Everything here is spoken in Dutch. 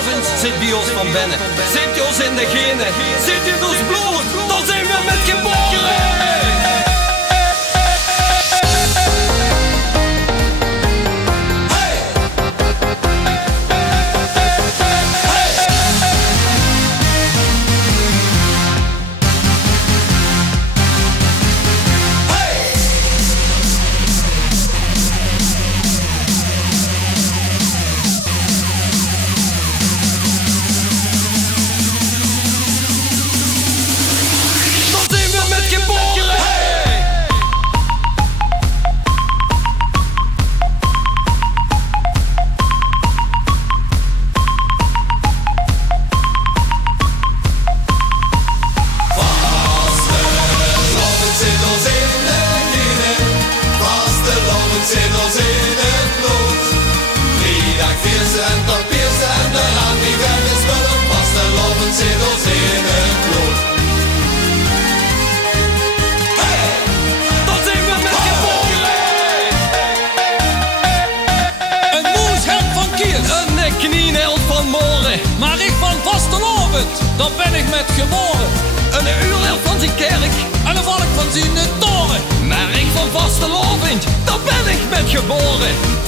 vastelovend zit bij ons van binnen. Zit je ons in de genen, zit je ons bloed, dan zijn we met geboren. Maar ik van vastelovend, daar ben ik met geboren. Een uur van zijn kerk en een valk van zijn toren. Maar ik van vastelovend, daar ben ik met geboren.